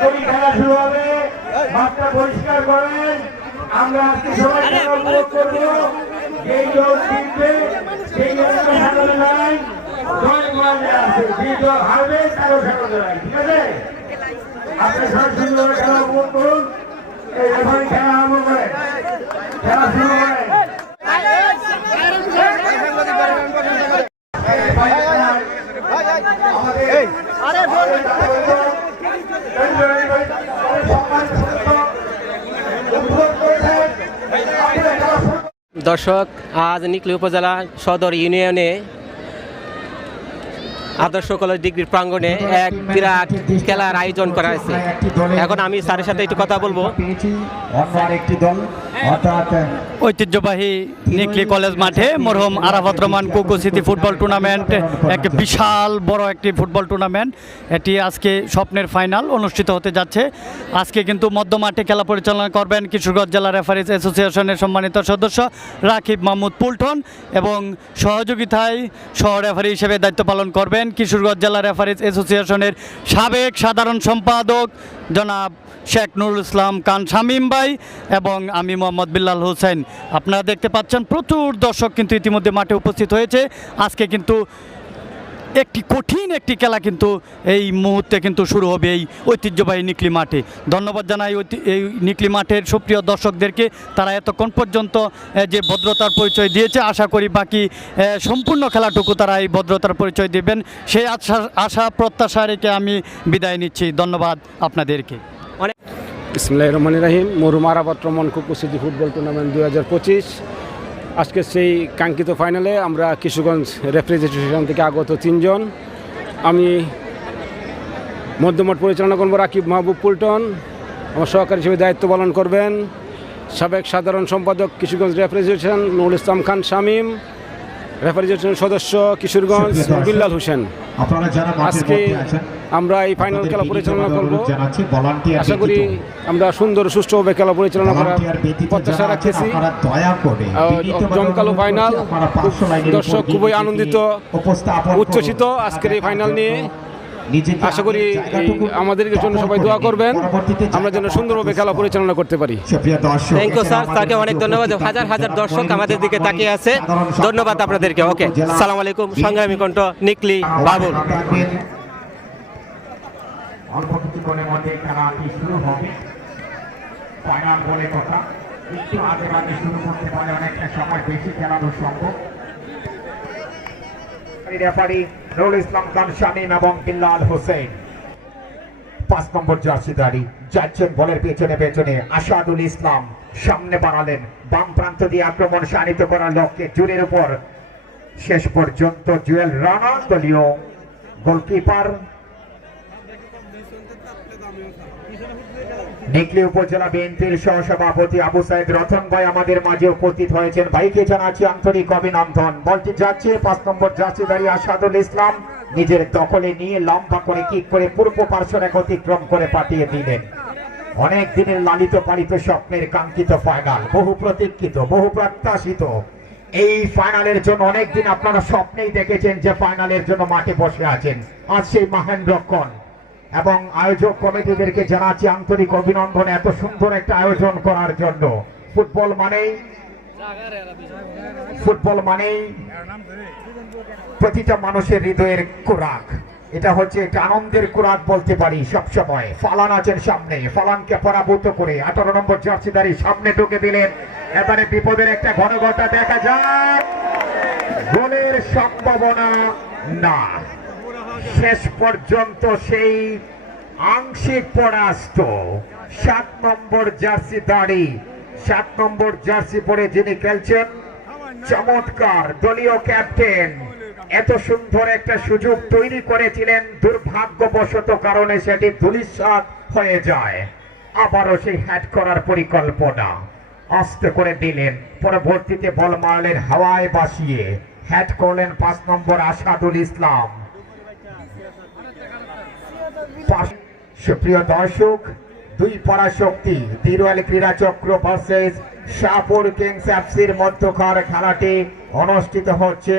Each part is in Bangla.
খেলা শুরু হবে, মাঠটা পরিষ্কার করেন। আমরা আজকে সবাই খেলা উপভোগ করবো। এই দল জিতবে, সেই দলকে সাজানো নাই, জয় গোয়ালে আছে, যে দল হারবে তারও সাজানো নাই, ঠিক আছে? আপনি সবাই সুন্দর খেলা উপভোগ করুন। এখন খেলা আরম্ভ করেন, খেলা শুরু করেন। দর্শক, আজ নিকলী উপজেলা সদর ইউনিয়নে আদর্শ কলেজ ডিগ্রির প্রাঙ্গণে এক বিরাট খেলার আয়োজন করা হয়েছে। এখন আমি স্যারের সাথে একটু কথা বলবো। ঐতিহ্যবাহী নিকলী কলেজ মাঠে মরহুম আরাফাত রহমান কোকো স্মৃতি ফুটবল টুর্নামেন্ট, এক বিশাল বড় একটি ফুটবল টুর্নামেন্ট। এটি আজকে স্বপ্নের ফাইনাল অনুষ্ঠিত হতে যাচ্ছে। আজকে কিন্তু মধ্য মাঠে খেলা পরিচালনা করবেন কিশোরগঞ্জ জেলা রেফারিজ অ্যাসোসিয়েশনের সম্মানিত সদস্য রাকিব মাহমুদ পুলটন এবং সহযোগিতায় সহ রেফারি হিসেবে দায়িত্ব পালন করবেন কিশোরগঞ্জ জেলা রেফারিজ অ্যাসোসিয়েশনের সাবেক সাধারণ সম্পাদক জনাব শেখ নুরুল ইসলাম খান শামীম ভাই এবং আমি মোহাম্মদ বিল্লাল হোসেন। আপনারা দেখতে পাচ্ছেন প্রচুর দর্শক কিন্তু ইতিমধ্যে মাঠে উপস্থিত হয়েছে। আজকে কিন্তু একটি কঠিন একটি খেলা কিন্তু এই মুহূর্তে কিন্তু শুরু হবে এই ঐতিহ্যবাহী নিকলী মাঠে। ধন্যবাদ জানাই এই নিকলী মাঠের সুপ্রিয় দর্শকদেরকে, তারা এতক্ষণ পর্যন্ত যে ভদ্রতার পরিচয় দিয়েছে। আশা করি বাকি সম্পূর্ণ খেলাটুকু তারা এই ভদ্রতার পরিচয় দেবেন, সেই আশা প্রত্যাশা রেখে আমি বিদায় নিচ্ছি। ধন্যবাদ আপনাদেরকে। বিসমিল্লাহির রহমানির রহিম। মরহুম আরাফাত রহমান কোকো স্মৃতি ফুটবল টুর্নামেন্ট 2025 আজকে সেই কাঙ্ক্ষিত ফাইনালে আমরা কিশোরগঞ্জ রেফারিজ অ্যাসোসিয়েশন থেকে আগত 3 জন। আমি মধ্যমাঠ পরিচালনা করব রাকিব মাহবুব পুলটন, আমার সহকারী হিসেবে দায়িত্ব পালন করবেন সাবেক সাধারণ সম্পাদক Kishoreganj referee's association Nurul Islam Khan Shamim, referee's অ্যাসোসিয়েশনের সদস্য কিশোরগঞ্জ বিল্লাল হোসেন। আজকে আমরা এই ফাইনাল খেলা পরিচালনা করব। আশা করি আমরা সুন্দর সুষ্ঠুভাবে খেলা পরিচালনা করার প্রত্যাশা রাখতেছি। জমকালো ফাইনাল, দর্শক খুবই আনন্দিত উচ্ছ্বসিত আজকের এই ফাইনাল নিয়ে। আশা করি আমাদের জন্য সবাই দোয়া করবেন, আমরা যেন সুন্দরভাবে খেলা পরিচালনা করতে পারি। থ্যাংক ইউ স্যার, তাকে অনেক ধন্যবাদ। হাজার হাজার দর্শক আমাদের দিকে তাকিয়ে আছে, ধন্যবাদ আপনাদেরকে। ওকে, আসসালামু আলাইকুম। সংগ্রামী কণ্ঠ, নিকলী, বাবুল। অল্প কিছুক্ষণের মধ্যে খেলাটি শুরু হবে। ফাইনাল বলে কথা, একটু আগে আগে শুরু করতে পারে, অনেকটা সময় বেশি খেলানো সম্ভব। রেফারি নুরুল ইসলাম খান শামীম এবং বিল্লাল হোসেন। 5 নম্বর জার্সিধারী যাচ্ছেন বলের পেছনে পেছনে। আসাদুল ইসলাম সামনে বাড়ালেন, বাম প্রান্ত দিয়ে আক্রমণ শানিত করার লক্ষ্যে জুরের উপর শেষ পর্যন্ত জুয়েল রানা দলীয় গোলকিপার। নিকলী উপজেলা বিএনপির সহসভাপতি আবু সাইদ রতন ভাই আমাদের মাঝে উপস্থিত হয়েছেন, ভাইকে জানাচ্ছি আন্তরিক অভিনন্দন। বলটি যাচ্ছে 5 নম্বর জার্সিধারী আসাদুল ইসলাম, নিজের দখলে নিয়ে লম্বা করে কিক করে পূর্ব পার্শ্বরেখ অতিক্রম করে পাঠিয়ে দিলেন। অনেক দিনের লালিত পালিত স্বপ্নের কাঙ্ক্ষিত ফাইনাল, বহু প্রতীক্ষিত, বহু প্রত্যাশিত এই ফাইনালের জন্য অনেকদিন আপনারা স্বপ্নেই দেখেছেন যে ফাইনালের জন্য মাঠে বসে আছেন। আজ সেই মহেন্দ্রক্ষণ এবং আয়োজক কমিটিদেরকে জানাচ্ছি আন্তরিক অভিনন্দন এত সুন্দর একটা আয়োজন করার জন্য। ফুটবল মানেই প্রতিটা মানুষের হৃদয়ের খোরাক, এটা হচ্ছে একটা আনন্দের খোরাক বলতে পারি সবসময়। ফালান আছেন সামনে, ফালানকে পরাভূত করে 18 নম্বর জার্সিধারী সামনে ঢুকে দিলেন। এবারে বিপদের একটা ঘনঘটা দেখা যায়, গোলের সম্ভাবনা না। শেষ পর্যন্ত সেই আংশিক পরাস্ত 7 নম্বর জার্সিধারী, 7 নম্বর জার্সি পরে যিনি খেলছেন, চমৎকার দলীয় ক্যাপ্টেন, এত সুন্দর একটা সুযোগ তৈরি করেছিলেন, দুর্ভাগ্যবশত কারণে সেটি ধূলিসাৎ হয়ে যায়। আবারও সেই হ্যাড করার পরিকল্পনা আস্তে করে দিলেন, পরবর্তীতে বল মারলেন হাওয়ায় বাসিয়ে, হ্যাড করলেন 5 নম্বর আসাদুল ইসলাম। সুপ্রিয় দর্শক, দুই পরাশক্তি তিরুয়ালি ক্রীড়া চক্র ভার্সেস শাহপুর কিংস এফসির মধ্যকার খেলাটি অনুষ্ঠিত হচ্ছে।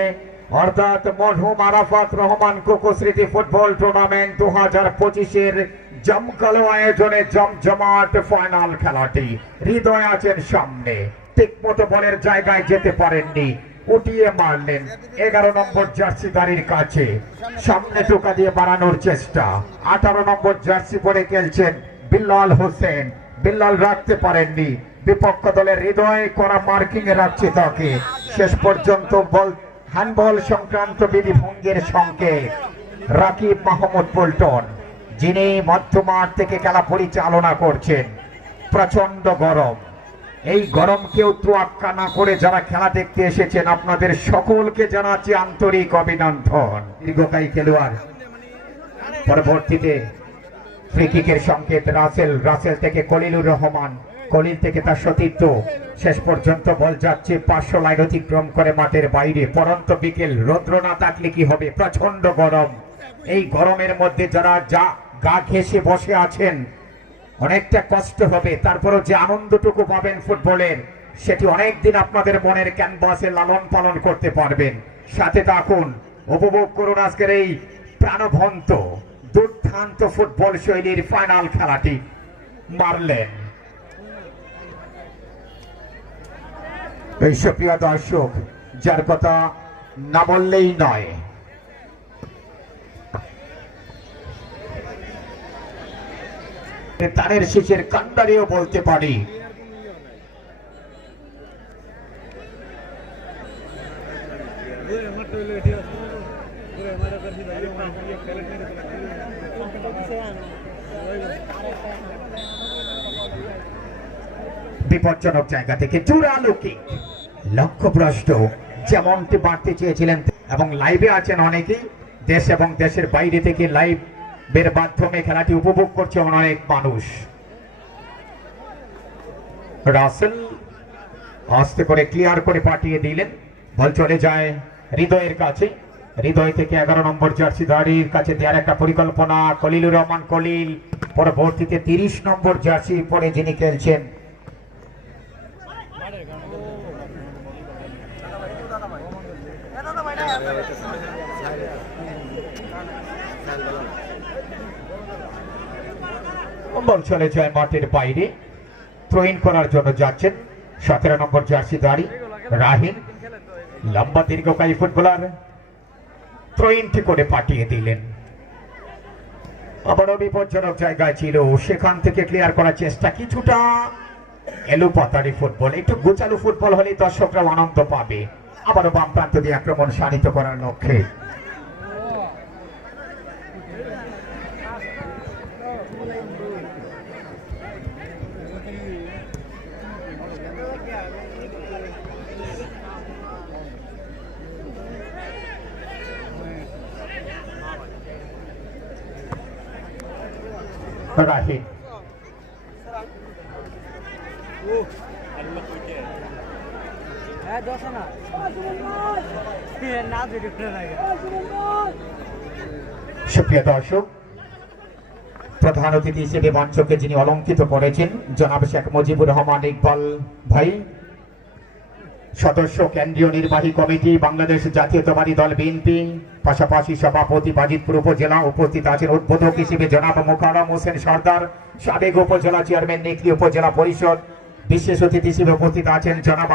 অর্থাৎ মরহুম আরাফাত রহমান কোকো স্মৃতি ফুটবল টুর্নামেন্ট 2025-এর জমকালো আয়োজনে জমজমাট ফাইনাল খেলাটি। হৃদয় আছেন সামনে, ঠিক মতো বলের জায়গায় যেতে পারেননি, উঠিয়ে মারলেন 11 নম্বর জার্সিধারীর কাছে, সামনে টোকা দিয়ে বাড়ানোর চেষ্টা। 18 নম্বর জার্সি পরে খেলছেন বিল্লাল হোসেন, বিল্লাল রাখতে পারেননি, বিপক্ষ দলের হৃদয় করা মার্কিং এ রাখছে তাকে। শেষ পর্যন্ত বল হ্যান্ডবল সংক্রান্ত বিধি ভঙ্গের সংকেত রাকিব মাহমুদ পল্টন, যিনি মধ্যমাঠ থেকে খেলা পরিচালনা করছেন। প্রচন্ড গরম, এই গরমকেও তোয়াক্কা না করে যারা খেলা দেখতে এসেছেন আপনাদের সকলকে জানাচ্ছি আন্তরিক অভিনন্দন। দীর্ঘকায়ী খেলোয়াড়, পরবর্তীতে ফ্রি কিকের সংকেত রাসেল থেকে কলিলুর রহমান, কলিল থেকে তার সতীর্থ। শেষ পর্যন্ত বল যাচ্ছে 500 লাইন অতিক্রম করে মাঠের বাইরে। পরন্ত বিকেল, রৌদ্র না থাকলে কি হবে, প্রচন্ড গরম। এই গরমের মধ্যে যারা গা ঘেঁষে বসে আছেন অনেকটা কষ্ট হবে, তারপরও যে আনন্দটুকু পাবেন ফুটবলের, সেটি অনেকদিন আপনাদের মনের ক্যানভাসে লালন পালন করতে পারবেন। সাথে থাকুন, উপভোগ করুন আজকের এই প্রাণবন্ত দুর্দান্ত ফুটবল শৈলীর ফাইনাল খেলাটি। মারলেন এই সুপ্রিয় দর্শক, যার কথা না বললেই নয়, তারের শেষের কান্ডারিও বলতে পারি। বিপজ্জনক জায়গা থেকে জোরালো কিক, লক্ষ্যভ্রষ্ট, যেমনটি বাড়তে চেয়েছিলেন। এবং লাইভে আছেন অনেকেই, দেশ এবং দেশের বাইরে থেকে লাইভের মাধ্যমে খেলাটি উপভোগ করছে অনেক মানুষ। রাসেল আস্তে করে ক্লিয়ার করে পাঠিয়ে দিলেন, বল চলে যায় হৃদয়ের কাছে। হৃদয় থেকে 11 নম্বর জার্সিধারীর কাছে দেওয়ার একটা পরিকল্পনা, কলিলুর রহমান কলিল। পরবর্তীতে 30 নম্বর জার্সি পরে যিনি খেলছেন বল চলে যায় মাঠের বাইরে। থ্রোইন করার জন্য যাচ্ছেন 17 নম্বর জার্সিধারী রাহিন, লম্বা দীর্ঘকায়ী ফুটবলার। থ্রোইনটি করে পাঠিয়ে দিলেন, আবারও বিপজ্জনক জায়গায় ছিল, সেখান থেকে ক্লিয়ার করার চেষ্টা। কিছুটা এলোপাতাড়ি ফুটবল, একটু গোছালো ফুটবল হলে দর্শকরাও আনন্দ পাবে। আবারও বাম প্রান্ত দিয়ে আক্রমণ শানিত করার লক্ষ্যে রাহিন। সুপ্রিয় দর্শক, প্রধান অতিথি হিসেবে মঞ্চকে যিনি অলঙ্কিত করেছেন জনাব শেখ মুজিবুর রহমান ইকবাল ভাই, সদস্য কেন্দ্রীয় নির্বাহী কমিটি বাংলাদেশ জাতীয়তাবাদী দল বিএনপি, পাশাপাশি সভাপতি বাজিতপুর উপজেলা। উপস্থিত আছেন উদ্বোধক হিসেবে জনাব মোকাররম হোসেন সর্দার, সাবেক উপজেলা চেয়ারম্যান নিকলি উপজেলা পরিষদ। বিশেষ অতিথি হিসেবে উপস্থিত আছেন জনাব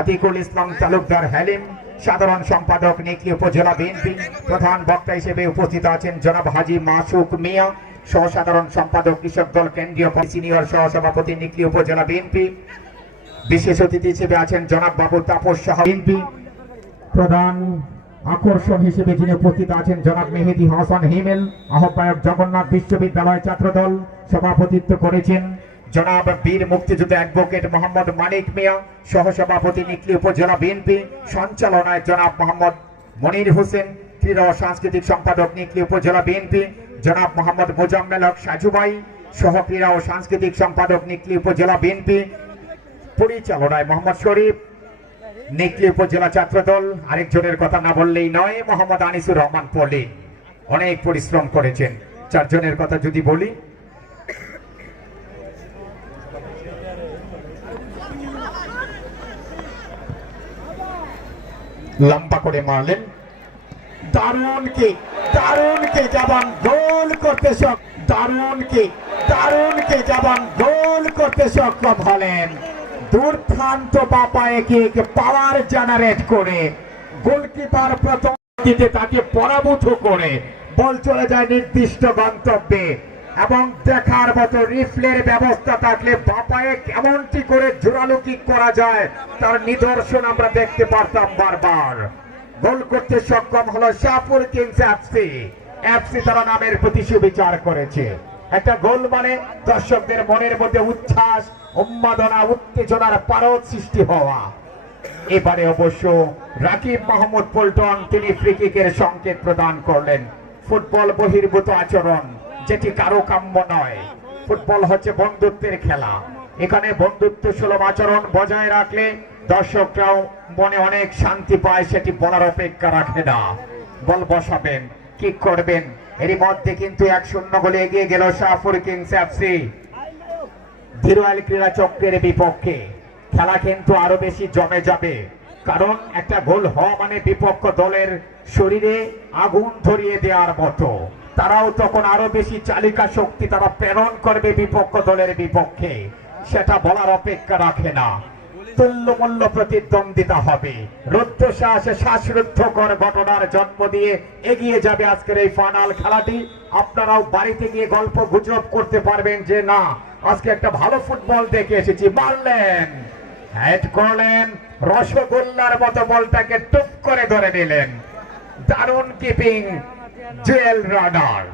আতিকুল ইসলাম তালুকদার হালিম, সাধারণ সম্পাদক নিকলি উপজেলা বিএনপি। প্রধান বক্তা হিসেবে উপস্থিত আছেন জনাব হাজি মাসুক মিয়া, সহ সাধারণ সম্পাদক কৃষক দল কেন্দ্রীয় সিনিয়র সহসভাপতি নিকলি উপজেলা বিএনপি। বিশেষ অতিথি হিসেবে আছেন জনাব বাবু তাপস সাহা বিএনপি। প্রধান আকর্ষণ হিসেবে যিনি উপস্থিত আছেন জনাব মেহেদি হাসান হিমেল, আহ্বায়ক জগন্নাথ বিশ্ববিদ্যালয় ছাত্রদল। সভাপতিত্ব করেছেন জনাব বীর মুক্তিযোদ্ধা অ্যাডভোকেট মোহাম্মদ মানিক মিয়া, সহসভাপতি নিকলি উপজেলা বিএনপি। সঞ্চালনায় জনাব মোহাম্মদ মনির হোসেন, ক্রীড়া ও সাংস্কৃতিক সম্পাদক নিকলি উপজেলা বিএনপি। জনাব মোহাম্মদ মোজাম্মেল হক সাজুভাই, সহ ক্রীড়া ও সাংস্কৃতিক সম্পাদক নিকলি উপজেলা বিএনপি। পরিচালনায় মোহাম্মদ শরীফ, নিকলি উপজেলা ছাত্রদল। আরেকজনের কথা না বললেই নয়, মোহাম্মদ আনিসুর রহমান পলি, অনেক পরিশ্রম করেছেন। চারজনের কথা যদি বলি, লম্বা করে মারলেন, দারুণ কিক, দারুণ কিক এবং গোল করতে দারুণ কিক এবং গোল করতে সক্ষম হলেন। দুর্দান্ত বাপায়ে কিক পাওয়ার জেনারেট করে গোলকিপার প্রথম দিতে তাকে পরাভূত করে বল চলে যায় নির্দিষ্ট গন্তব্যে। এবং দেখার মতো রিফ্লের ব্যবস্থা থাকলে বাপায়ে কেমনটি করে জোরালো কিক করা যায় তার নিদর্শন আমরা দেখতে পারতাম বারবার। গোল করতে সক্ষম হলো শাহপুর কিংস এফসি তারা নামের প্রতি সুবিচার করেছে। একটা গোল মানে দর্শকদের মনের মধ্যে উচ্ছ্বাস, উন্মাদনা, উত্তেজনার পারদ সৃষ্টি হওয়া। এবারে অবশ্য রাকিব মাহমুদ পল্টন তিনি ফ্রি কিকের সংকেত প্রদান করলেন। ফুটবল বহির্ভূত আচরণ যেটি কারো কাম্য নয়। ফুটবল হচ্ছে বন্ধুত্বের খেলা, এখানে বন্ধুত্ব সুলভ আচরণ বজায় রাখলে দর্শকরাও মনে অনেক শান্তি পায়, সেটি বলার অপেক্ষা রাখে না। বল বসাবেন, কিক করবেন, এরই মধ্যে কিন্তু 1-0 গোলে এগিয়ে গেল শাহপুর কিংস এফসি ধীরওয়াল ক্রীড়া চক্রের বিপক্ষে। খেলা কিন্তু আরো বেশি জমে যাবে, কারণ একটা গোল হওয়া মানে বিপক্ষ দলের শরীরে আগুন ধরিয়ে দেওয়ার মতো। তারাও তখন আরো বেশি চালিকা শক্তি তারা প্রেরণ করবে বিপক্ষ দলের বিপক্ষে, সেটা বলার অপেক্ষা রাখে না। তুল্যমূল্য প্রতিদ্বন্দ্বিতা হবে, রুদ্ধশ্বাসে শ্বাসরুদ্ধকর ঘটনার জন্ম দিয়ে এগিয়ে যাবে আজকের এই ফাইনাল খেলাটি। আপনারাও বাড়িতে গিয়ে গল্প গুজব করতে পারবেন যে না আজকে একটা ভালো ফুটবল দেখে এসেছি। মারলেন, হেড করলেন, রসগোল্লার মতো বলটাকে টুপ করে ধরে নিলেন। দারুণ কিপিং জুয়েল রানার।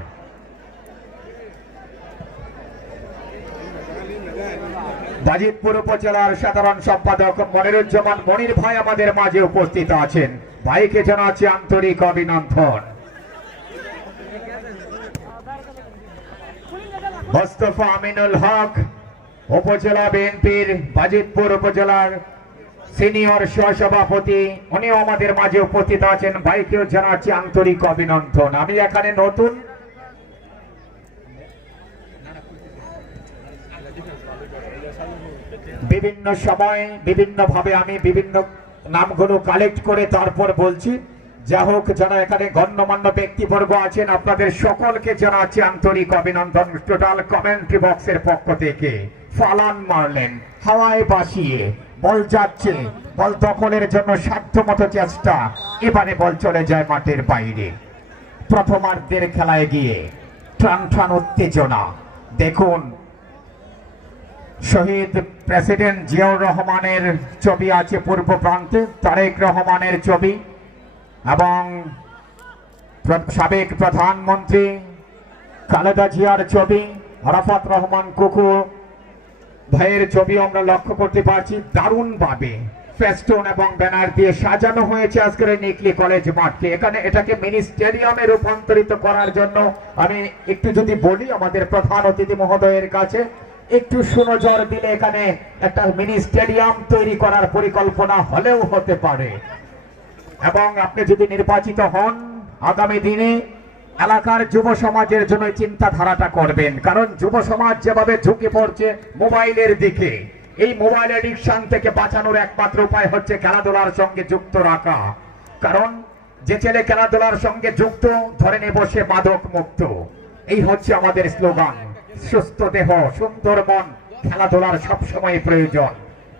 বাজিতপুর উপজেলার সাধারণ সম্পাদক মনিরুজ্জামান মনির ভাই আমাদের মাঝে উপস্থিত আছেন, ভাইকে জানাচ্ছি আন্তরিক অভিনন্দন। মোস্তফা আমিনুল হক উপজেলা বিএনপির বাজিতপুর উপজেলার সিনিয়র সহসভাপতি, উনিও আমাদের মাঝে উপস্থিত আছেন, ভাইকেও জানাচ্ছি আন্তরিক অভিনন্দন। আমি এখানে নতুন বিভিন্ন সময় বিভিন্ন ভাবে আমি বিভিন্ন নামগুলো কালেক্ট করে তারপর বলছি। যা হোক, যারা এখানে গণ্যমান্য ব্যক্তিবর্গ আছেন আপনাদের সকলকে জানাচ্ছি আন্তরিক অভিনন্দন। টোটাল কমেন্ট্রি বক্সের পক্ষ থেকে ফালান মারলেন, হাওয়ায় বাসিয়ে বল যাচ্ছে, বল দখলের জন্য সাধ্যমতো চেষ্টা। এবারে বল চলে যায় মাঠের বাইরে। প্রথমার্ধের খেলায় গিয়ে টান টান উত্তেজনা। দেখুন, শহীদ প্রেসিডেন্ট জিয়াউর রহমানের ছবি আছে পূর্ব প্রান্তে, তারেক রহমানের ছবি এবং সাবেক প্রধানমন্ত্রী খালেদা জিয়ার ছবি, আরাফাত রহমান কুকু ভাইয়ের ছবি আমরা লক্ষ্য করতে পারছি। দারুণভাবে ফেস্টুন এবং ব্যানার দিয়ে সাজানো হয়েছে আজকের নিকলি কলেজ মাঠকে। এখানে এটাকে মিনি স্টেডিয়ামে রূপান্তরিত করার জন্য আমি একটু যদি বলি আমাদের প্রধান অতিথি মহোদয়ের কাছে, একটু সুনজর দিলে এখানে একটা মিনি স্টেডিয়াম তৈরি করার পরিকল্পনা হলেও হতে পারে। এবং আপনি যদি নির্বাচিত হন আগামী দিনে এলাকার যুব সমাজের জন্য চিন্তাধারাটা করবেন, কারণ যুব সমাজ যেভাবে ঝুঁকে পড়ছে মোবাইলের দিকে, এই মোবাইল এডিকশন থেকে বাঁচানোর একমাত্র উপায় হচ্ছে খেলাধুলার সঙ্গে যুক্ত রাখা। কারণ যে ছেলে খেলাধুলার সঙ্গে যুক্ত ধরে নিয়ে বসে মাদক মুক্ত, এই হচ্ছে আমাদের স্লোগান। সুস্থ দেহ সুন্দর মন, খেলাধুলার সবসময় প্রয়োজন।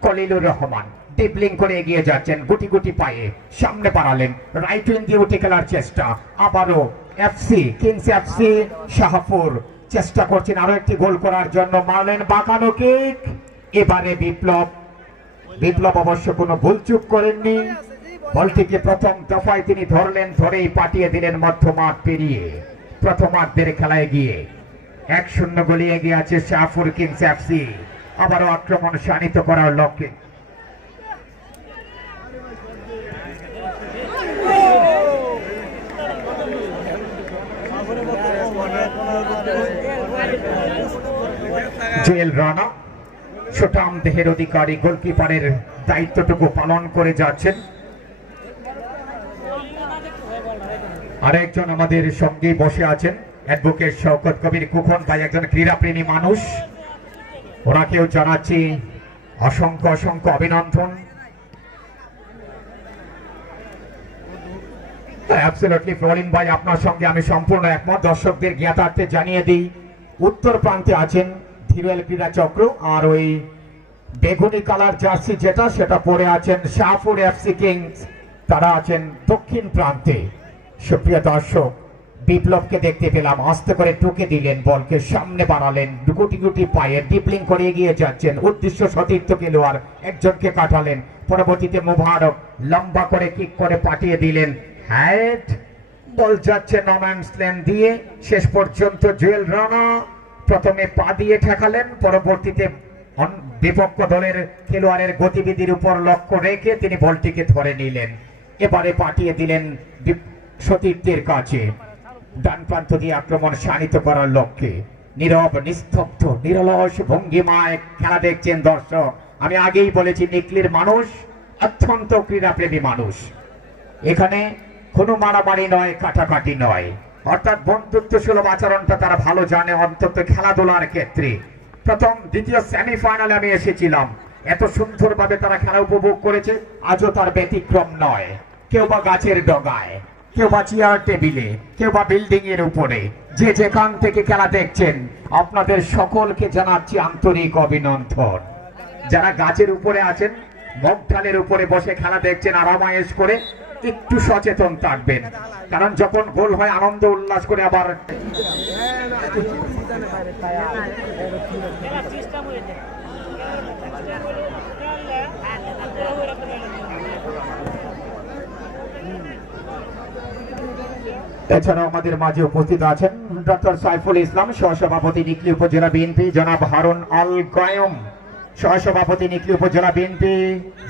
কলিলুর রহমান ডিপলিং করে এগিয়ে যাচ্ছেন, গুটি গুটি পায়ে সামনে বাড়ালেন, রাইট উইং দিয়ে উঠে খেলার চেষ্টা। আবারও এফসি কিংস এফসি শাহপুর চেষ্টা করছেন আরো একটি গোল করার জন্য, মারলেন বাঁকানো কিক। এবারে বিপ্লব অবশ্য কোনো ভুলচুক করেননি, বলটিকে প্রথম দফায় তিনি ধরলেন, ধরেই পাঠিয়ে দিলেন মধ্যমাঠ পেরিয়ে। প্রথমার্ধের খেলায় গিয়ে 1-0 গোলে এগিয়ে আছে শাহপুর কিংস এফসি। আবারও আক্রমণ শানিত করার লক্ষ্যে জুয়েল রানা সুঠাম দেহের অধিকারী গোলকিপারের দায়িত্বটুকু পালন করে যাচ্ছেন। আরেকজন আমাদের সঙ্গে বসে আছেন অ্যাডভোকেট শওকত কবির কুখন ভাই, একজন ক্রীড়াপ্রেমী মানুষ, ওনাকেও জানাচ্ছি অসংখ্য অসংখ্য অভিনন্দন। অ্যাবসলিউটলি ফ্লোরিন ভাই, আপনার সঙ্গে আমি সম্পূর্ণ একমত। দর্শকদের জ্ঞাতার্থে জানিয়ে দিই, উত্তর প্রান্তে আছেন ধীরুয়েল ক্রীড়া চক্র, আর ওই বেগুনি কালার জার্সি যেটা সেটা পরে আছেন শাহপুর এফসি কিংস, তারা আছেন দক্ষিণ প্রান্তে। সুপ্রিয় দর্শক, বিপ্লবকে দেখতে পেলাম, আস্তে করে টুকে দিলেন, বলকে সামনে বাড়ালেন, গুটি গুটি পায়ে ডিপলিং করে এগিয়ে যাচ্ছেন, উদ্দেশ্য সতীর্থ খেলোয়াড় একজনকে কাটালেন, পরবর্তীতে মোবারক লম্বা করে কিক করে পাঠিয়ে দিলেন, হ্যাট বল যাচ্ছে নম্যান্স ল্যান্ড দিয়ে, শেষ পর্যন্ত জুয়েল রানা প্রথমে পা দিয়ে ঠেকালেন, পরবর্তীতে বিপক্ষ দলের খেলোয়াড়ের গতিবিধির উপর লক্ষ্য রেখে তিনি বলটিকে ধরে নিলেন, এবারে পাঠিয়ে দিলেন সতীর্থের কাছে, ডান প্রান্ত দিয়ে আক্রমণ শানিত করার লক্ষ্যে। নীরব নিস্তব্ধ নিরলস ভঙ্গিমায় খেলা দেখছেন দর্শক। আমি আগেই বলেছি, নিকলির মানুষ অত্যন্ত ক্রীড়াপ্রেমী মানুষ। এখানে কোনো মারামারি নয়, কাটাকাটি নয়, অর্থাৎ বন্ধুত্ব সুলভ আচরণটা তারা ভালো জানে, অন্তত খেলাধুলার ক্ষেত্রে। প্রথম দ্বিতীয় সেমিফাইনালে আমি এসেছিলাম, এত সুন্দরভাবে তারা খেলা উপভোগ করেছে, আজও তার ব্যতিক্রম নয়। কেউ বা গাছের ডগায়, কেউ বা চেয়ার টেবিলে, কেউ বা বিল্ডিং এর উপরে, যে যেখান থেকে খেলা দেখছেন আপনাদের সকলকে জানাচ্ছি আন্তরিক অভিনন্দন। যারা গাছের উপরে আছেন, মগঢালের উপরে বসে খেলা দেখছেন আরামায়েশ করে, একটু সচেতন থাকবেন, কারণ যখন গোল হয় আনন্দ উল্লাস করে আবার এছাড়াও আমাদের মাঝে উপস্থিত আছেন ডক্টর সাইফুল ইসলাম, সহসভাপতি নিকলি উপজেলা বিএনপি, জনাব হারুন আল গায়ুম, সহসভাপতি নিকলি উপজেলা বিএনপি,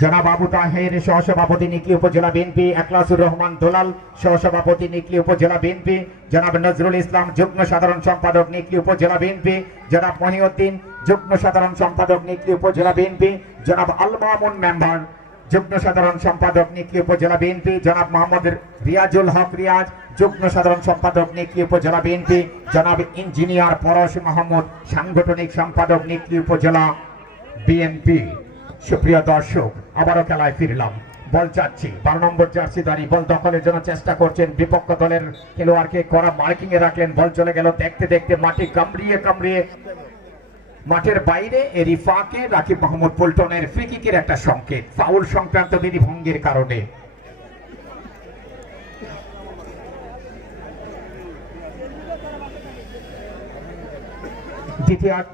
জনাব আবু তাহের, সহসভাপতি নিকলি উপজেলা বিএনপি, একলাসুর রহমান দোলাল, সহসভাপতি নিকলি উপজেলা বিএনপি, জনাব নজরুল ইসলাম, যুগ্ম সাধারণ সম্পাদক নিকলি উপজেলা বিএনপি, জনাব মহিউদ্দিন, যুগ্ম সাধারণ সম্পাদক নিকলি উপজেলা বিএনপি, জনাব আল মামুন মেম্বার, যুগ্ম সাধারণ সম্পাদক নিকলি উপজেলা বিএনপি, জনাব মোহাম্মদ রিয়াজুল হক রিয়াজ, যুগ্ম সাধারণ সম্পাদক নিকলি উপজেলা বিএনপি, জনাব ইঞ্জিনিয়ার পরশ মাহমুদ, সাংগঠনিক সম্পাদক নিকলি উপজেলা বিএনপি। সুপ্রিয় দর্শক, আবারও খেলায় ফিরলাম, বল চাচ্ছি, 12 নম্বর জার্সিধারী বল দখলের জন্য চেষ্টা করছেন, বিপক্ষ দলের খেলোয়াড়কে করা মার্কিং এ রাখলেন, বল চলে গেল, দেখতে দেখতে মাটি কামড়িয়ে কামড়িয়ে মাঠের বাইরে, এরই ফাঁকে রাকিব মাহমুদ পল্টনের ফ্রি কিকের একটা সংকেত, ফাউল সংক্রান্ত বিধি ভঙ্গের কারণে।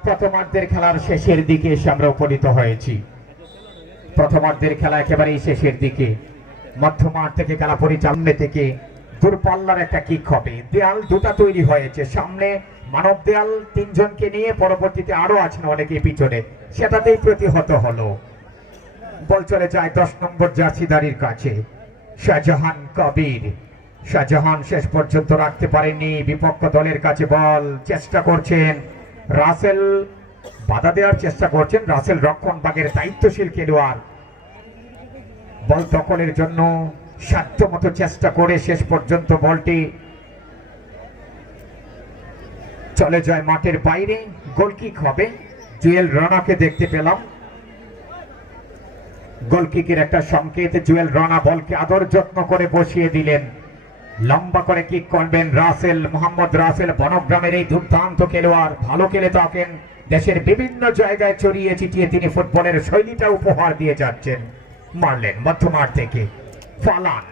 প্রথমার্ধের খেলার শেষের দিকে এসে আমরা উপনীত হয়েছি। প্রথমার্ধের খেলা একেবারেই শেষের দিকে, মধ্যমাঠ থেকে খেলা পরিচালনা থেকে দূরপাল্লার একটা কিক হবে, দেয়াল দুটা তৈরি হয়েছে, সামনে মানব দেয়াল 3 জনকে নিয়ে, পরবর্তীতে আরো আছেন অনেকে পিছনে, সেটাতেই প্রতিহত হলো। বল চলে যায় 10 নম্বর জার্সিধারীর কাছে, শাহজাহান কবির। শাহজাহান শেষ পর্যন্ত রাখতে পারেননি, বিপক্ষ দলের কাছে বল, চেষ্টা করছেন রাসেল, বাধা দেওয়ার চেষ্টা করছেন রাসেল, রক্ষণভাগের দায়িত্বশীল খেলোয়াড়, বল দখলের জন্য সাধ্যমতো চেষ্টা করে শেষ পর্যন্ত বলটি চলে যায় মাঠের বাইরে, গোলকিক হবে। জুয়েল রানাকে দেখতে পেলাম, গোলকিকের একটা সংকেত, জুয়েল রানা বলকে আদর যত্ন করে বসিয়ে দিলেন, লম্বা করে কিক করবেন রাসেল, মোহাম্মদ রাসেল, বনগ্রামের এই দুর্দান্ত খেলোয়াড়, ভালো খেলে থাকেন, দেশের বিভিন্ন জায়গায় ছড়িয়ে ছিটিয়ে তিনি ফুটবলের শৈলীটা উপহার দিয়ে যাচ্ছেন। মারলেন মধ্যমাঠ থেকে, ফালান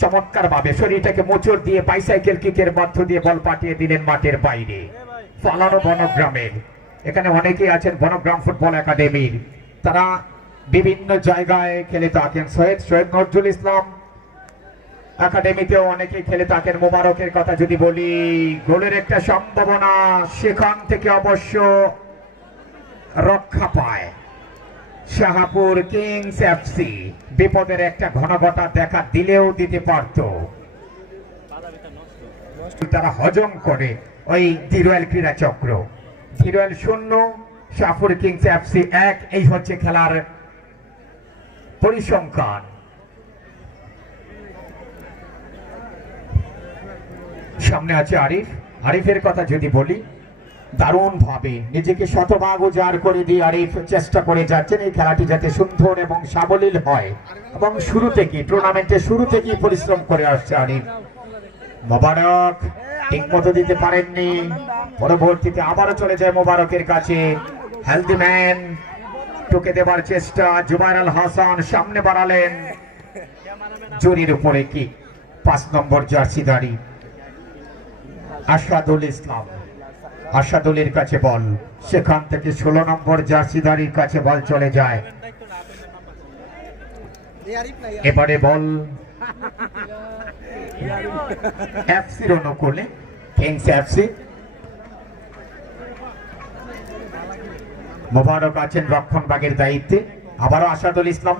চমৎকার ভাবে শরীরটাকে মোচড় দিয়ে বাইসাইকেল কিকের মধ্য দিয়ে বল পাঠিয়ে দিলেন মাঠের বাইরে। ফালানো বনগ্রামের, এখানে অনেকেই আছেন বনগ্রাম ফুটবল একাডেমির, তারা বিভিন্ন জায়গায় খেলে থাকেন, সৈয়দ নজরুল ইসলাম একাডেমিতেও অনেকেই খেলে থাকেন। মোবারকের কথা যদি বলি, গোলের একটা সম্ভাবনা সেখান থেকে অবশ্য রক্ষা পায় শাহপুর কিংস এফসি, বিপদের একটা ঘনঘটা দেখা দিলেও দিতে পারত, তারা হজম করে ওই ধীরুয়েল ক্রীড়া চক্র। ধীরুয়েল 0, শাহপুর কিংস এফসি 1, এই হচ্ছে খেলার পরিসংখ্যান। সামনে আছে আরিফ, আরিফের কথা যদি বলি, দারুণ ভাবে নিজেকে শতভাগ উজাড় করে দিয়ে আরিফ চেষ্টা করে যাচ্ছেন এই খেলাটি যাতে সুন্দর এবং সাবলীল হয়, এবং শুরু থেকে টুর্নামেন্টের শুরু থেকেই পরিশ্রম করে আসছে আরিফ। মোবারক ঠিক মতো দিতে পারেননি, পরবর্তীতে আবারও চলে যায় মোবারকের কাছে। হেলদি ম্যান টুকে দেবার চেষ্টা, জুবাইর আল হাসান সামনে বাড়ালেন, জরির উপরে কি 5 নম্বর জার্সিধারী আশাদুল ইসলাম, আশাদুলের কাছে বল, সেখান থেকে 16 নম্বর জার্সিধারীর কাছে বল চলে যায়। এবারে বল এফসির অনুকূলে, কিংস এফসি। মোবারক আছেন রক্ষণভাগের দায়িত্বে, আবারও আশাদুল ইসলাম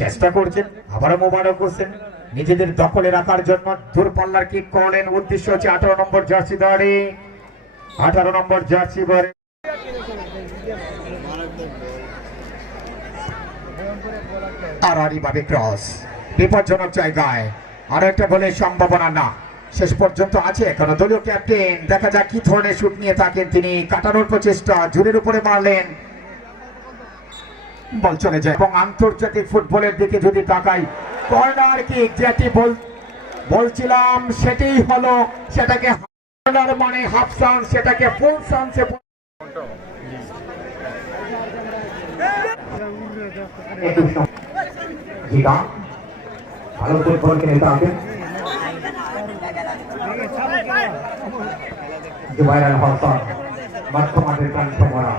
চেষ্টা করছেন, আবারও মোবারক হোসেন নিজেদের দখলে রাখার জন্য দূরপাল্লার কিক করলেন। উদ্দেশ্য হচ্ছে 18 নম্বর জার্সিধারী, 18 নম্বর জার্সি পরে আড়াআড়ি ভাবে ক্রস, বিপজ্জনক জায়গায়, আরো একটা বলের সম্ভাবনা না, শেষ পর্যন্ত আছে এখনো দলীয় ক্যাপ্টেন। দেখা যাক কি ধরনের শুট নিয়ে থাকেন তিনি। কাটানোর প্রচেষ্টা, জোরের উপরে মারলেন, বল চলে যায়। এবং আন্তর্জাতিক ফুটবলের দিকে যদি তাকাই, কর্নার কিক যেটি বলছিলাম সেটাই হলো, সেটাকে কর্নার মানে হাফ চান্স, সেটাকে ফুল চান্সে ভালো ফুটবল খেলে থাকেন জুবাইর আল হাসান, মাঠের কাণ্ঠ মরা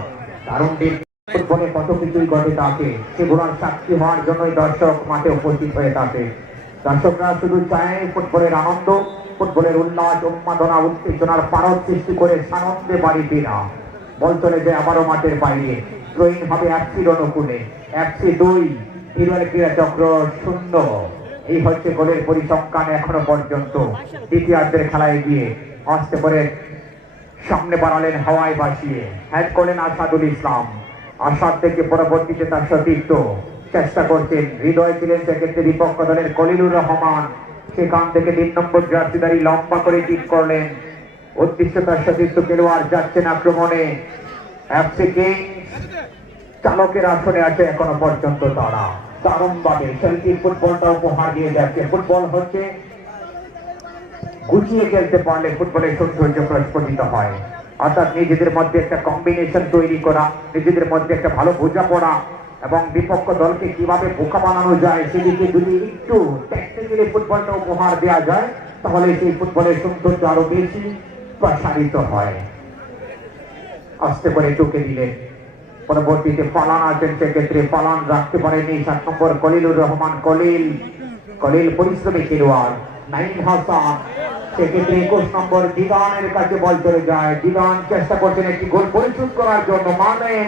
দারুণ দিন। ফুটবলে কত কিছুই ঘটে থাকে, সেগুলোর সাক্ষী হওয়ার জন্যই দর্শক মাঠে উপস্থিত হয়ে থাকে। দর্শকরা শুধু চায় ফুটবলের আনন্দ, ফুটবলের উল্লাস, উন্মাদনা, উত্তেজনার পারদ সৃষ্টি করে সানন্দে বাড়ি ফেরা। বল চলে যায় আবারও মাঠের বাইরে, থ্রোইং হবে এফসির অনুকূলে। এফসি 2, হিরোয়ের ক্রীড়া চক্র 0। এই হচ্ছে গোলের পরিসংখ্যান এখনো পর্যন্ত। দ্বিতীয়ার্ধের খেলায় গিয়ে আসতে করে সামনে বাড়ালেন হাওয়ায় ভাসিয়ে, হেড করলেন আসাদুল ইসলাম। আসাদ থেকে পরবর্তীতে তার সতীর্থ চেষ্টা করছেন, হৃদয় ছিলেন সেক্ষেত্রে বিপক্ষ দলের কলিলুর রহমান। সেখান থেকে 3 নম্বর জার্সিধারী লম্বা করে কিক করলেন, উদ্দেশ্য তার সতীর্থ খেলোয়াড় যাচ্ছেন আক্রমণে। এফসি কিংস চালকের আসনে আছে এখনো পর্যন্ত তারা। দারুণ ভাবে সেলফির ফুটবলটা উপহার দিয়ে যাচ্ছে। ফুটবল হচ্ছে গুছিয়ে খেলতে পারলে ফুটবলের সৌন্দর্য প্রস্ফুটিত হয়, অর্থাৎ নিজেদের মধ্যে একটা কম্বিনেশন তৈরি করা, নিজেদের মধ্যে একটা ভালো বোঝাপড়া, এবং বিপক্ষ দলকে কিভাবে বোকা বানানো যায় সেদিকে যদি একটু ট্যাকটিক্যালি ফুটবলটা উপহার দেওয়া যায়, তাহলে সেই ফুটবলের সৌন্দর্য আরো বেশি প্রসারিত হয়। আস্তে করে টুকে দিলেন, পরবর্তীতে পালান আছেন, সেক্ষেত্রে পালান রাখতে পারেনি 7 নম্বর কলিলুর রহমান। কলিল পরিশ্রমী খেলোয়াড়। নাইম হাসান, সেক্ষেত্রে 21 নম্বর দিদানের কাছে বল চলে যায়। দিদান চেষ্টা করছেন একটি গোল পরিশোধ করার জন্য, মানেন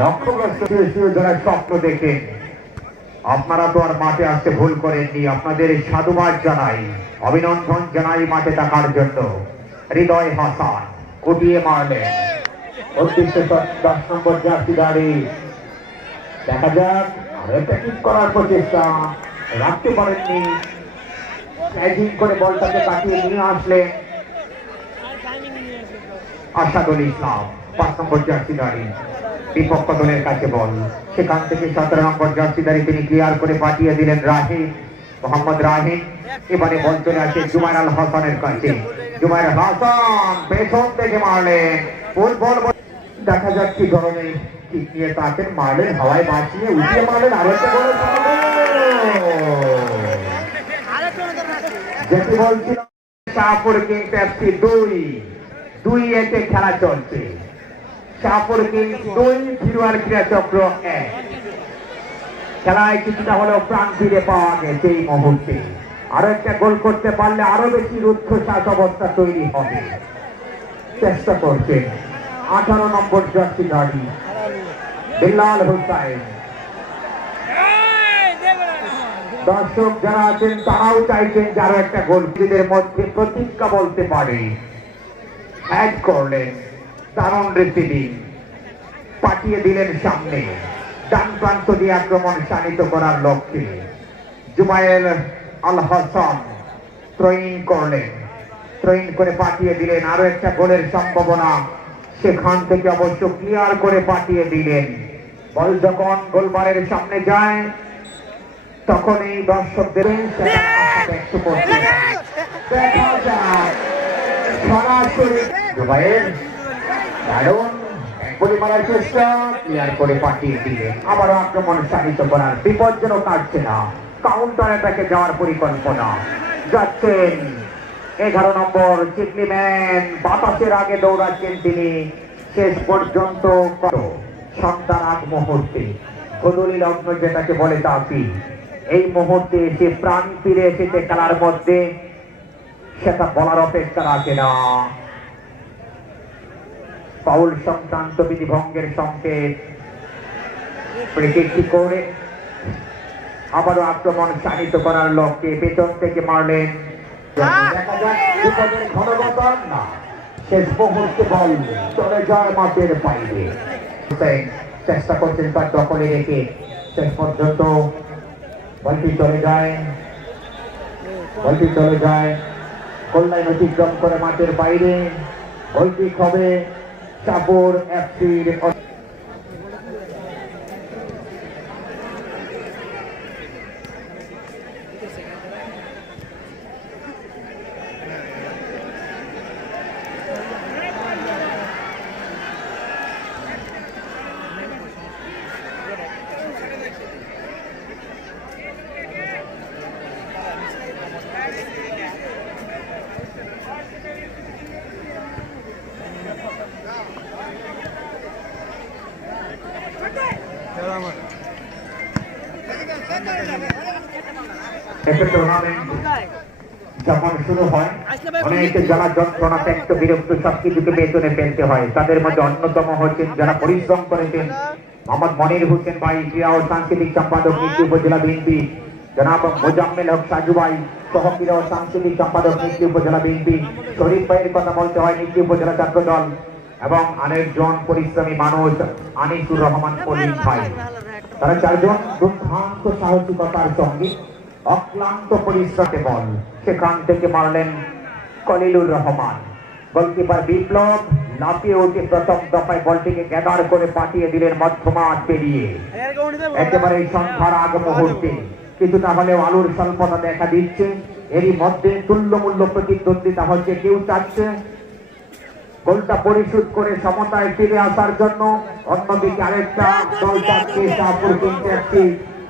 লক্ষ্যগ্রস্ত ধরার স্বপ্ন দেখেন। আপনারা তো আর মাঠে আসতে ভুল করেননি, আপনাদের সাধুবাদ জানাই, অভিনন্দন জানাই মাঠে থাকার জন্য। হৃদয় হাসান কুটিয়ে মারলেন, উদ্দেশ্য 10 নম্বর জার্সিধারী। দেখা যাক আরো একটা কিক করার প্রচেষ্টা, রাখতে পারেননি, স্লাইডিং করে বলটাকে কাটিয়ে নিয়ে আসলেন আসাদুল ইসলাম। 5 নম্বর জার্সিধারী বিপক্ষ দলের কাছে বল, সেখান থেকে 17 নম্বর জার্সিধারী তিনি ক্লিয়ার করে পাঠিয়ে দিলেন রাহিম, মোহাম্মদ রাহিম। এবারে বল চলে আসে জুবাইর আল হাসানের কাছে। জুবাইর হাসান পেছন থেকে মারলেন, ফুটবল। দেখা যাক কি ধরনের কিক নিয়ে তাকেন, মারলেন হাওয়ায় বাঁচিয়ে, উঠিয়ে মারলেন, আরো একটা গোল। যেটি বলছিল শাহপুর কিংস এফসি 2-2 খেলা চলছে। শাহপুর কিংস 2, হিরোয়ার ক্রীড়া চক্র 1। খেলায় কিছুটা হলেও প্রাণ ফিরে পাওয়া গেছে এই মুহূর্তে। আরো একটা গোল করতে পারলে আরো বেশি রুদ্ধশ্বাস অবস্থা তৈরি হবে। চেষ্টা করছেন 18 নম্বর জার্সিধারী বিল্লাল হোসাইন। দর্শক যারা আছেন তারাও চাইছেন যে আরো একটা গোল নিজেদের মধ্যে প্রতিজ্ঞা বলতে পারে। অ্যাড করলেন, দারুণ রিসিভিং, পাঠিয়ে দিলেন সামনে, ডান প্রান্ত দিয়ে আক্রমণ শানিত করার লক্ষ্যে। জুবাইর আল হাসান থ্রোইং করলেন, থ্রোইং করে পাঠিয়ে দিলেন, আরো একটা গোলের সম্ভাবনা সেখান থেকে অবশ্য ক্লিয়ার করে পাঠিয়ে দিলেন। বল যখন গোলবারের সামনে যায় তখন এই দর্শকদের ব্যক্ত করতে দেখা যায় সরাসরি জুবাইর দারুণ বলি মারার চেষ্টা, ক্লিয়ার করে পাঠিয়ে দিলেন। আবারও আক্রমণ সাধিত করার বিপজ্জনক কাটছে না, কাউন্টার অ্যাটাকে যাওয়ার পরিকল্পনা যাচ্ছেন 11 নম্বর চিকলি ম্যান। বাতাসের আগে দৌড়াচ্ছেন তিনি, শেষ পর্যন্ত সন্তান আগ মুহূর্তে কদলি লগ্ন যেটাকে বলে তাপি, এই মুহূর্তে এসে প্রাণ ফিরে এসেছে খেলার মধ্যে, সেটা বলার অপেক্ষা রাখে না। ফাউল সংক্রান্ত বিধি ভঙ্গের সংকেত, ফ্রি-কিক করে আবারও আক্রমণ শানিত করার লক্ষ্যে পেছন থেকে মারলেন। দেখা যাক বিপদের ঘনঘটা না, শেষ মুহূর্তে বল চলে যায় মাঠের বাইরে। চেষ্টা করছেন তার দখলে রেখে, শেষ পর্যন্ত বলটি চলে যায়, গোললাইন অতিক্রম করে মাঠের বাইরে। বলটি হবে চাপুর এফসির। একটা টুর্নামেন্ট যখন শুরু হয় অনেক যারা যন্ত্রণা ত্যাক্ত বিরক্ত সবকিছুকে পেছনে ফেলতে হয়, তাদের মধ্যে অন্যতম হচ্ছেন যারা পরিশ্রম করেছেন মোহাম্মদ মনির হোসেন ভাই, ক্রীড়া ও সাংস্কৃতিক সম্পাদক নিচু উপজেলা বিএনপি, জনাব মোজাম্মেল হক সাজু ভাই, সহ ক্রীড়া ও সাংস্কৃতিক সম্পাদক নিচু উপজেলা বিএনপি, শরীফ ভাইয়ের কথা বলতে হয় নিচু উপজেলা ছাত্র দল, এবং আরেকজন পরিশ্রমী মানুষ আনিসুর রহমান কলিম ভাই। তারা চারজন দুর্দান্ত সাহসিকতার সঙ্গে অক্লান্ত পরিশ্রমে বল সেখান থেকে মারলেন কলিলুর রহমান। গোলকিপার বিপ্লব লাফিয়ে উঠে প্রথম দফায় বলটিকে গ্যাদার করে পাঠিয়ে দিলেন মধ্যমাঠ পেরিয়ে। একেবারে সংখ্যার আগ মুহূর্তে কিছুটা হলেও আলুর স্বল্পতা দেখা দিচ্ছে, এরই মধ্যে তুল্যমূল্য প্রতিদ্বন্দ্বিতা হচ্ছে। কেউ চাচ্ছে গোলটা পরিশোধ করে সমতায় ফিরে আসার জন্য, অন্যদিকে আরেকটা দল চাচ্ছে শাহপুর কিনতে একটি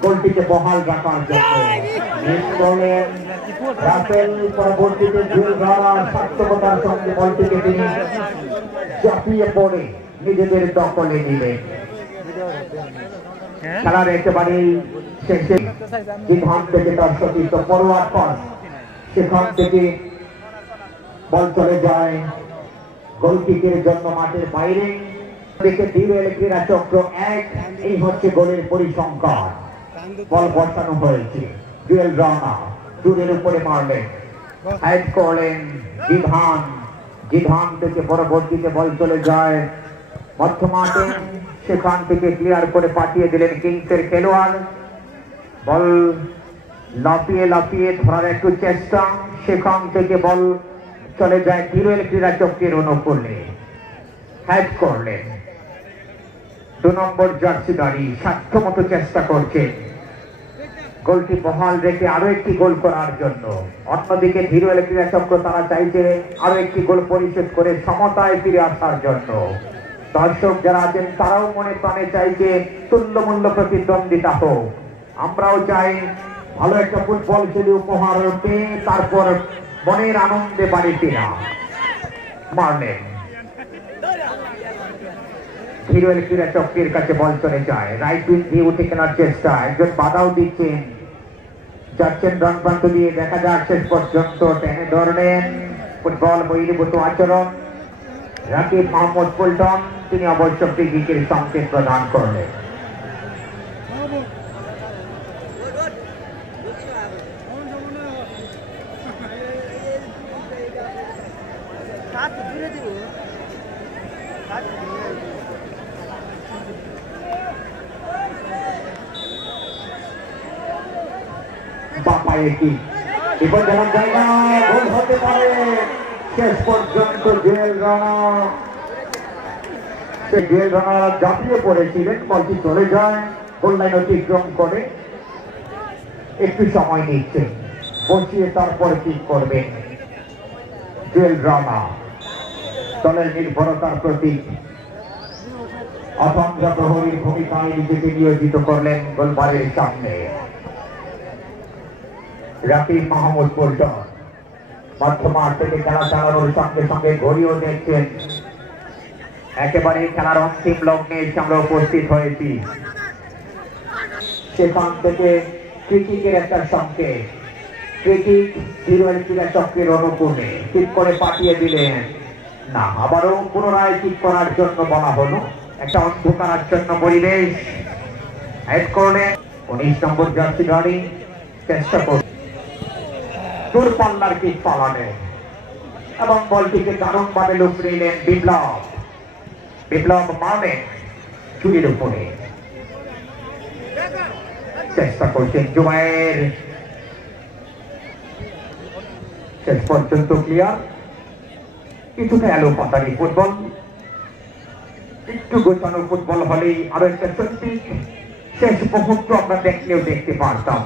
গোলটিকে বহাল রাখার জন্য। রাসেল পরবর্তীতে সার্থকতার সঙ্গে বলটিকে তিনি চাপিয়ে পড়ে নিজেদের দখলে নিলেন। খেলার একেবারে শেষে বিধান থেকে তার সতীর্থ পরোয়ার পর সেখান থেকে বল চলে যায় গোলকিকের জন্য মাঠের বাইরে। দেখে ডিরেল ক্রীড়া চক্র 1, এই হচ্ছে গোলের পরিসংখ্যান। বল বসানো হয়েছে, ডুয়েল রানা দূরের উপরে মারলেন, হেড করলেন জিধান থেকে পরবর্তীতে বল চলে যায় মধ্যমাঠে, সেখান থেকে ক্লিয়ার করে পাঠিয়ে দিলেন কিংসের খেলোয়াড়। বল লাফিয়ে ধরার একটু চেষ্টা, সেখান থেকে বল চলে যায় ডিরেল ক্রীড়া চক্রের অনুকূলে, হেড করলেন 2 নম্বর জার্সিধারী সাধ্যমতো চেষ্টা করছেন গোলটি বহাল রেখে আরো একটি গোল করার জন্য। অন্যদিকে হিরোয়েল ক্রীড়া চক্র তারা চাইছে আরো একটি গোল পরিশোধ করে সমতায় ফিরে আসার জন্য। দর্শক যারা আছেন তারাও মনে প্রাণে চাইছে তুল্যমূল্য প্রতিদ্বন্দ্বিতা হোক। আমরাও চাই ভালো একটা ফুটবল খেলে উপহার পেয়ে তারপর মনের আনন্দে বাড়ি ফিরা। মারলেন হিরোয়েল ক্রীড়া চক্রের কাছে বল চলে যায়, রাইট উইং দিয়ে উঠে কেনার চেষ্টা, একজন বাধাও দিচ্ছেন, যাচ্ছেন ডান প্রান্ত দিয়ে। দেখা যাক শেষ পর্যন্ত টেনে ধরলেন ফুটবল বহির্ভূত আচরণ রাকিব মোহাম্মদ পল্টন, তিনি অবশ্য ফ্রি-কিকের সংকেত প্রদান করলেন। বিপজ্জনক জায়গায় গোল হতে পারে, শেষ পর্যন্ত জুয়েল রানা ডুয়েল রানার ঝাঁপিয়ে পড়েছিলেন, বলটি চলে যায়, গোল লাইন অতিক্রম করে একটু সময় নিচ্ছে, বসিয়ে তারপর কি করবেন ডুয়েল রানা। দলের নির্ভরতার প্রতীক, অতন্ত্র প্রহরীর ভূমিকায় নিজেকে নিয়োজিত করলেন গোলবারের সামনে। রাকিব মাহমুদ পল্টন বর্তমান থেকে খেলা চালানোর সঙ্গে সঙ্গে ঘড়িও দেখছেন। একেবারে খেলার অন্তিম লগ্নে আমরা উপস্থিত হয়েছি। সেখান থেকে ক্রিকেটের একটা সংকেত, ক্রিকেট হিরোয়ের ক্রীড়া চক্রের অনুকূলে ঠিক করে পাঠিয়ে দিলেন না, আবারও পুনরায় ঠিক করার জন্য বলা হলো। একটা অন্ধকারাচ্ছন্ন পরিবেশ হেড করলেন 19 নম্বর জার্সি গাড়ি, চেষ্টা করলেন দূরপাল্লার কিক পালানে এবং বলটিকে দারুণভাবে লুফে নিলেন বিপ্লব মারলেন চুরির উপরে। চেষ্টা করছেন জুবায়ের, শেষ পর্যন্ত ক্লিয়ার। কিছুটা এলো পাতারি ফুটবল, একটু গোছানো ফুটবল হলেই আরো একটা সত্যি শেষ মুহূর্ত আমরা দেখলেও দেখতে পারতাম।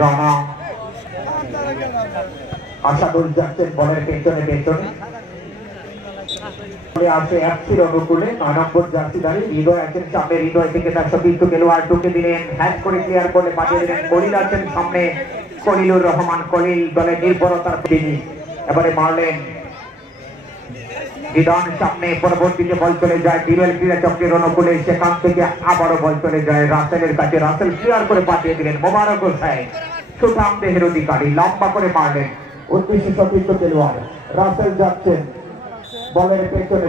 রানা আশাদুল যাচ্ছেন বলের পেছনে আসে এফসির অনুকূলে 9 নম্বর জার্সিধারী হৃদয় আছেন সামনে, হৃদয় থেকে তার সতীর্থ খেলোয়াড় ঢুকে দিলেন, হ্যাক করে ক্লিয়ার করে পাঠিয়ে দিলেন। কলিল আছেন সামনে, কলিলুর রহমান কলিল দলের নির্ভরতার তিনি এবারে মারলেন বিধান সামনে, পরবর্তীতে বল চলে যায় ডিরেল ক্রীড়া চক্রের অনুকূলে, সেখান থেকে আবারও বল চলে যায় রাসেলের কাছে, রাসেল ক্লিয়ার করে পাঠিয়ে দিলেন। মোবারক হোসেন সুঠাম দেহের অধিকারী লম্বা করে মারলেন, উদ্দেশ্যে সতীর্থ খেলোয়াড় রাসেল যাচ্ছেন বলের পেছনে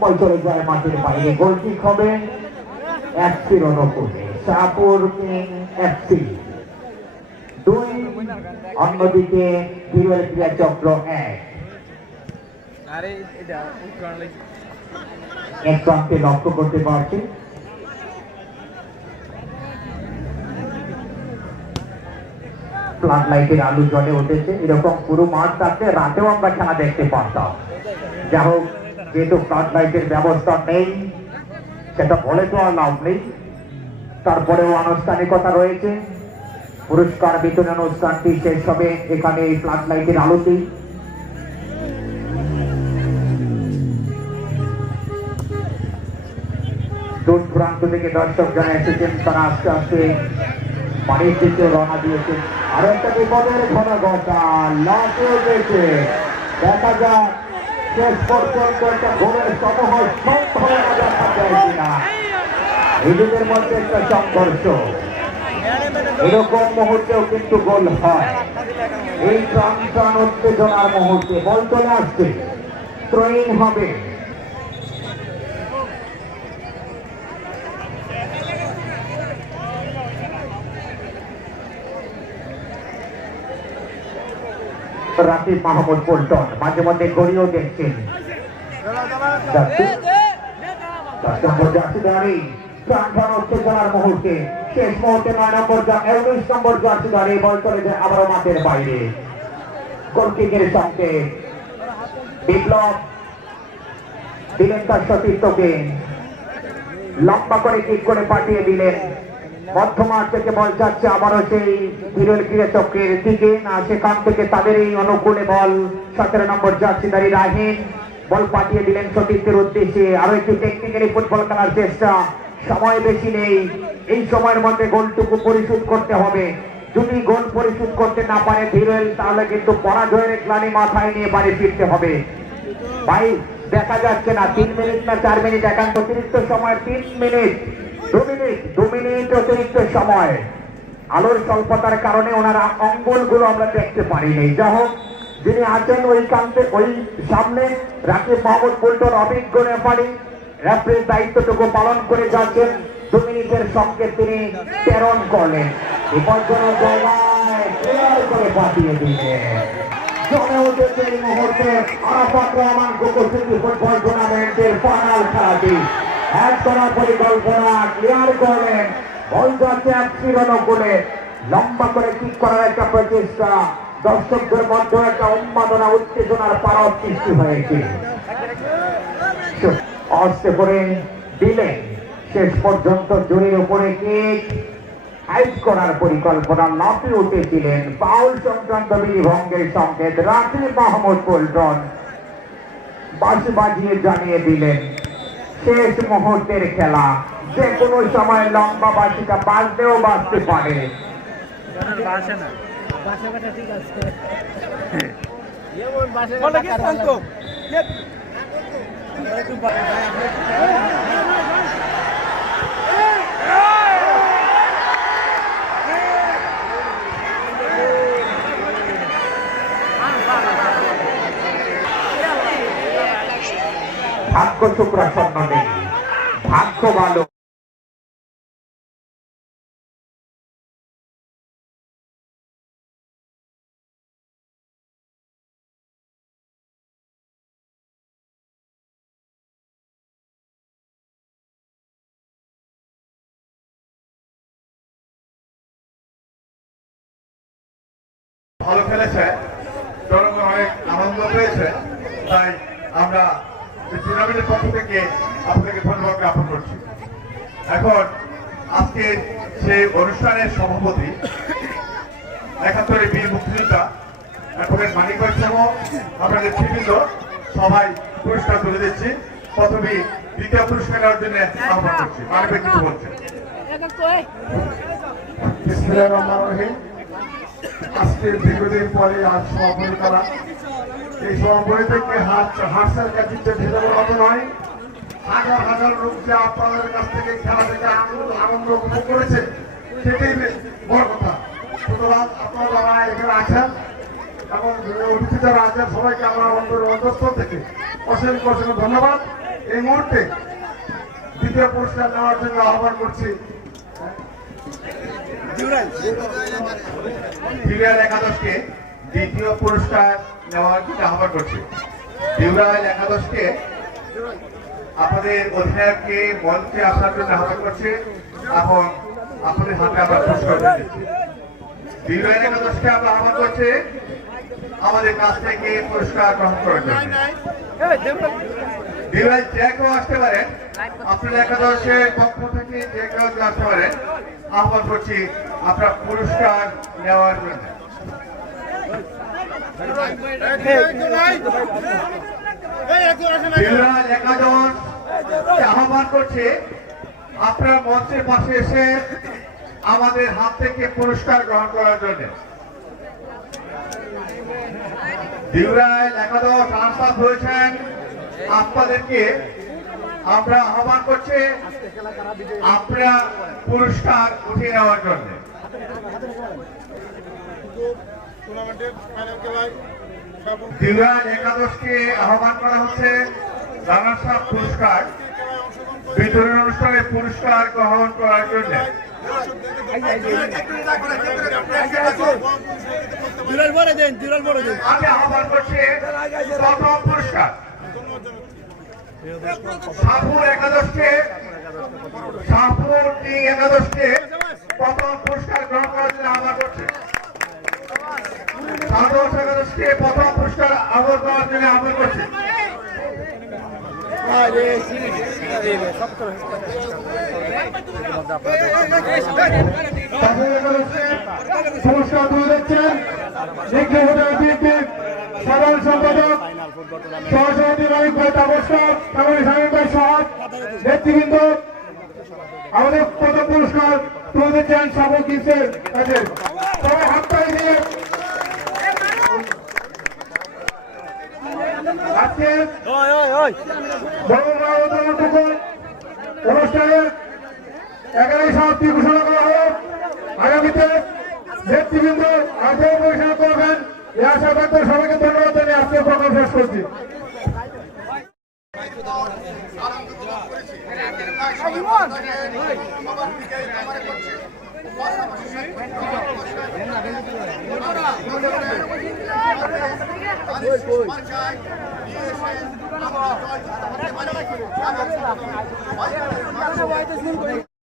বল চলে যায় মাঠের বাইরে, গোল কিক হবে এফসির অনুকূলে, শাহপুর কিং এফসি 2, অন্যদিকে হিরোয়ের ক্রীড়া চক্র 1। এক প্রান্তে লক্ষ্য করতে পারছি ফ্লাড লাইটের আলু জ্বলে উঠেছে। এরকম পুরো মাঠ থাকতে রাতেও আমরা খেলা দেখতে পারতাম। যা হোক, যেহেতু ফ্লাড লাইটের ব্যবস্থা নেই সেটা বলে তো আর লাভ নেই, তারপরেও আনুষ্ঠানিকতা রয়েছে। পুরস্কার বিতরণ অনুষ্ঠানটি শেষ হবে এখানে এই ফ্লাড লাইটের আলোতেই। দূর দূরান্ত থেকে দর্শক যারা এসেছেন তারা আস্তে আস্তে বাড়ির দিকে রওনা দিয়েছেন। আরো একটা বিপদের ঘনঘটা লাফে উঠেছে, দেখা যাক শেষ পর্যন্ত একটা গোলের সমূহ সম্ভাবনা দেখা যায় কিনা। নিজেদের মধ্যে একটা সংঘর্ষ, এরকম মুহূর্তেও কিন্তু গোল হয়। এই প্রাণ উত্তেজনার মুহূর্তে বল চলে আসছে, ত্রয়ীন হবে। রাকিব মাহমুদ পল্টন মাঝে মধ্যে ঘড়িও দেখছেন। প্রাণ উত্তেজনার মুহূর্তে শেষ মুহূর্তে 19 নম্বর জার্সিধারী বল চলে যায় আবারও মাঠের বাইরে। গোলকিকের সঙ্গে বিপ্লব দিলেন তার সতীর্থকে, লম্বা করে কিক করে পাঠিয়ে দিলেন। মধ্যমাঠ থেকে বল যাচ্ছে আবারও সেই হিরোর ক্রীড়া চক্রের দিকে, না সেখান থেকে তাদের এই অনুকূলে বল 17 নম্বর জার্সিধারী রাহিন বল পাঠিয়ে দিলেন সতীর্থের উদ্দেশ্যে। আরো একটু টেকনিক্যালি ফুটবল খেলার চেষ্টা, সময় বেশি নেই, এই সময়ের মধ্যে গোলটুকু পরিশোধ করতে হবে। যদি গোল পরিশোধ করতে না পারে হিরোয়েল, তাহলে কিন্তু পরাজয়ের গ্লানি মাথায় নিয়ে বাড়ি ফিরতে হবে। ভাই দেখা যাচ্ছে না 3 মিনিট না 4 মিনিট, একান্ত অতিরিক্ত সময় 3 মিনিট 2 মিনিট অতিরিক্ত সময়। আলোর স্বল্পতার কারণে ওনার অঙ্গলগুলো আমরা দেখতে পারিনি। যা হোক, যিনি আছেন ওই কান্তে ওই সামনে রাকিব মাহমুদ পল্টন অভিজ্ঞ রেফারি, রেফারির দায়িত্বটুকু পালন করে যাচ্ছেন। 2 মিনিটের সঙ্গে তিনি প্রেরণ করলেন, বিপজ্জনক জায়গায় ক্লিয়ার করে পাঠিয়ে দিলেন। জমে উঠেছে এই মুহূর্তে Arafat Rahman cocoa city football টুর্নামেন্টের ফাইনাল খেলাটি। এক করার পরিকল্পনা ক্লিয়ার করলেন বল যাচ্ছে 81 গোলে লম্বা করে কিক করার একটা প্রচেষ্টা, দর্শকদের মধ্যে একটা উন্মাদনা উত্তেজনার পারদ সৃষ্টি হয়েছে। আস্তে করে দিলেন, শেষ পর্যন্ত জুরির উপরে কিক হাইড করার পরিকল্পনা লাফে উঠেছিলেন। ফাউল সংক্রান্ত বিধিভঙ্গের সংকেত রাকিব মাহমুদ পল্টন বাঁশি বাজিয়ে জানিয়ে দিলেন শেষ মুহূর্তের খেলা, যে কোনো সময় লম্বা বাঁশিটা বাজতেও বাজতে পারে। ভাগ্য শুক্রাসন্ন নেই, ভাগ্য ভালো। ভালো খেলেছে, জনগণ অনেক আনন্দ পেয়েছে, তাই আমরা টুর্নামেন্টের পক্ষ থেকে আপনাকে ধন্যবাদ জ্ঞাপন করছি। এখন আজকে সেই অনুষ্ঠানের সভাপতি 71 বীর মুক্তিযোদ্ধা অ্যাডভোকেট মানিক ভাই সহ আমরা নেতৃবৃন্দ সবাই পুরস্কার তুলে দিচ্ছি। প্রথমে দ্বিতীয় পুরস্কার নেওয়ার জন্য আহ্বান করছি। মানিক ভাই কিছু বলছেন। বিসমিল্লাহির রহমানির রহিম। আজকে দীর্ঘদিন পরে আজ সমাপনী করা, এই সমাপনী থেকে হারসার কাছে ভেজানোর মতো নয়। হাজার হাজার লোক যে আপনাদের কাছ থেকে খেলা থেকে আনন্দ উপভোগ করেছে, সেটাই বড় কথা। সুতরাং আপনারা যারা এখানে আছেন এবং অতিথি যারা আছেন সবাইকে আমরা অন্তঃস্থল থেকে অসংখ্য অসংখ্য ধন্যবাদ। এই মুহূর্তে দ্বিতীয় পুরস্কার নেওয়ার জন্য আহ্বান করছি বিউরাল একাদশকে দ্বিতীয় পুরস্কার নেওয়ার জন্য আহ্বান করছি। বিউরাল একাদশকে আপনাদের অধিনায়ককে মঞ্চে আসার জন্য আহ্বান করছে। এখন আপনাদের হাতে আমরা পুরস্কার দিচ্ছি। বিউরাল একাদশকে আমরা আহ্বান করছি আমাদের কাছ থেকে পুরস্কার গ্রহণ করার জন্য। বিউরাল যে কেউ আসতে পারেন, আপনাদের একাদশের পক্ষ থেকে যে কেউ আসতে পারেন, আহ্বান করছি আপনার পুরস্কার নেওয়ার জন্য। বিউরাল একাদশ আহ্বান করছে আপনার মঞ্চের পাশে এসে আমাদের হাত থেকে পুরস্কার গ্রহণ করার জন্য। বিউরাল একাদশ আনসার হয়েছেন, আপনাদেরকে আমরা আহ্বান করছি আপনারা পুরস্কার উঠিয়ে নেওয়ার জন্য। বিউরাল একাদশকে আহ্বান করা হচ্ছে রানার্স আপ পুরস্কার বিতরণ অনুষ্ঠানে পুরস্কার গ্রহণ করার জন্য। আমি আহ্বান করছি প্রথম পুরস্কার শাহপুর একাদশকে প্রথম পুরস্কার গ্রহণ করার জন্য আহ্বান করছি। শাহপুর একাদশকে প্রথম পুরস্কার আহ্বান করার জন্য আহ্বান করছি। পুরস্কার তুলে দিচ্ছেন সাধারণ সম্পাদক সহসভাপতি মানিক ভাই তাপস্কর এবং শামীম ভাই সহ নেতৃবৃন্দ। আমাদের প্রথম পুরস্কার তুলে দিচ্ছেন সাবল কিংসের কাছে। সবাই হাত তালি দিয়ে আজকে অনুষ্ঠানের 11ই সমাপ্তি ঘোষণা করা হল। আগামীতে নেতৃবৃন্দ আগ্রহ পরিচালনা করবেন, এই আশা ব্যক্ত সবাইকে ধন্যবাদ জানিয়ে আজকে প্রোগ্রাম শেষ করছি। Vai,